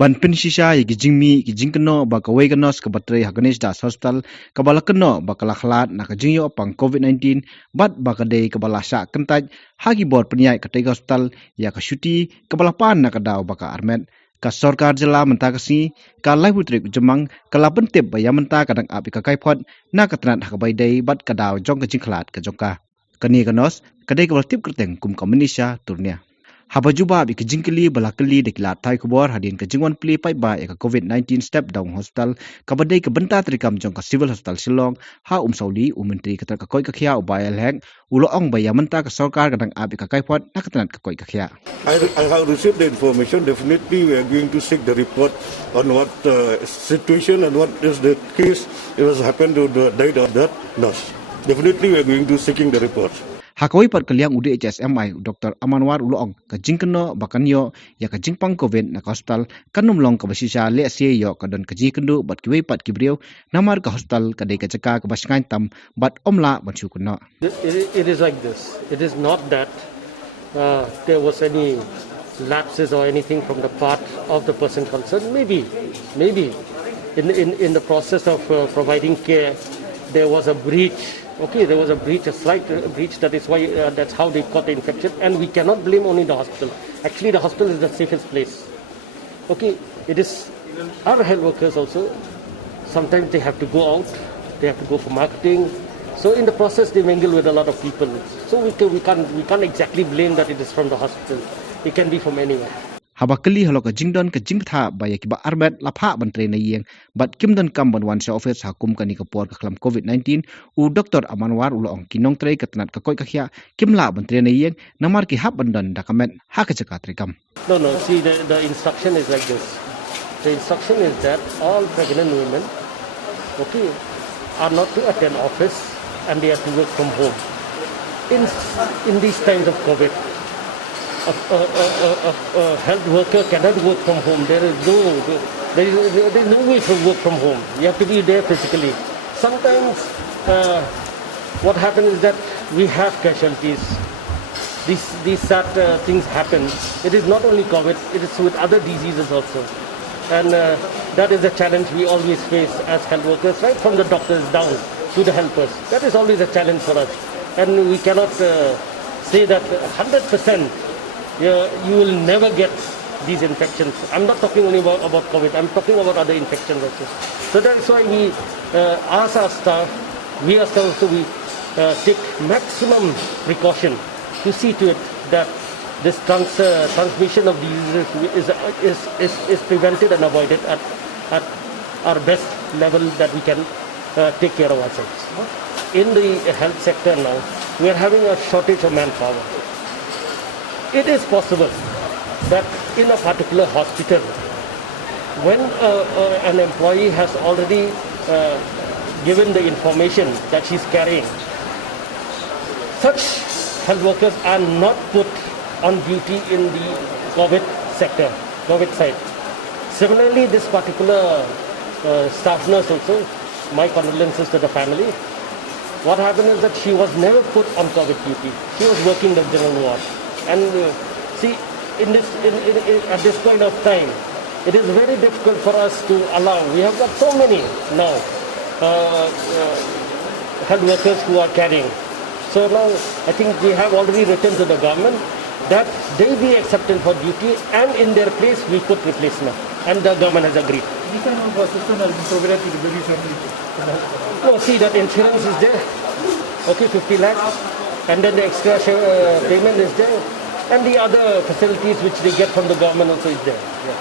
Ban pinsisha yagi jingmi ki jingkno ba kawai kanos ka batre haganes das hospital kabalakno ba kalakhlad na ka jingyo pang COVID-19 bat ba kadei kabalasha kentaj hagi bor penyai ka tega hospital ya ka syuti kabalapan na ka daw ba ka armet ka sorkar jela menta kasi ka lai putrik jemang kala pentip ba ya menta kadang api ka kaiphod na ka tanat hakabai dei bat ka daw jong ka jingkhlad ka jongka kani kanos kadei kabal tip kerteng kum ka Manisha Turnia Haba juba bi kejingkeli balakeli deklat thai kubor hadin kejingwan pli pai ba ya COVID-19 step down hospital kabadai ke benta trikam jong ka civil hospital Shillong ha saudi menteri kata ka koi ka khia A.L Hek ulo ong ba ya menta ka sorkar kadang abi ka kaiphod nakatanat ka koi ka khia I have received the information. Definitely we are going to seek the report on what situation and what is the case it has happened to the died of that nurse. Definitely we are going to seeking the report. Hakoi pat kaliang ude HSMI Dr. Amanwar ulong ka jingkeno bakanyo ya ka jingpang COVID na hospital kanum long ka basisha le se yo ka don ka jikendo bat kiwe pat kibriyo namar ka hospital ka dei ka jaka ka basngan tam bat omla ban kuno. It is like this. It is not that there was any lapses or anything from the part of the person concerned. Maybe in the process of providing care there was a breach. Okay, there was a breach, a slight breach. That is why that's how they got the infection, and we cannot blame only the hospital. Actually, the hospital is the safest place. Okay, it is our health workers also. Sometimes they have to go out, they have to go for marketing. So in the process, they mingle with a lot of people. So we can't exactly blame that it is from the hospital. It can be from anywhere. Habakali halo ka jingdon ka jingtha ba ya kiba arbet lapha bantre na yeng bat kimdon kam ban wan sha office hakum kani ka por ka klam COVID-19 u Dr. Amanwar ulong kinong trei ka tanat ka koi ka khia kimla bantre na yeng namar ki hab bandan dakamet ha ka jaka trikam. No, see the instruction is like this. The instruction is that all pregnant women, okay, are not to attend office and they have to work from home. In these times of COVID, a health worker cannot work from home. There is no way to work from home. You have to be there physically. Sometimes what happens is that we have casualties. These sad things happen. It is not only COVID, it is with other diseases also. And that is a challenge we always face as health workers, right from the doctors down to the helpers. That is always a challenge for us. And we cannot say that 100% you will never get these infections. I'm not talking only about COVID, I'm talking about other infections also. So that is why we ask our staff, we ourselves also take maximum precaution to see to it that this transmission of diseases is prevented and avoided at our best level that we can take care of ourselves. In the health sector now, we are having a shortage of manpower. It is possible that in a particular hospital, when an employee has already given the information that she's carrying, such health workers are not put on duty in the COVID sector, COVID side. Similarly, this particular staff nurse also, my condolences to the family. What happened is that she was never put on COVID duty. She was working the general ward. And see, at this point of time, it is very difficult for us to allow. We have got so many now health workers who are carrying. So now I think we have already written to the government that they be accepted for duty, and in their place we put replacement. And the government has agreed. This kind of system has been provided to the baby family. No, see that insurance is there. Okay, 50 lakhs. And then the extra payment is there. And the other facilities which they get from the government also is there. Yeah.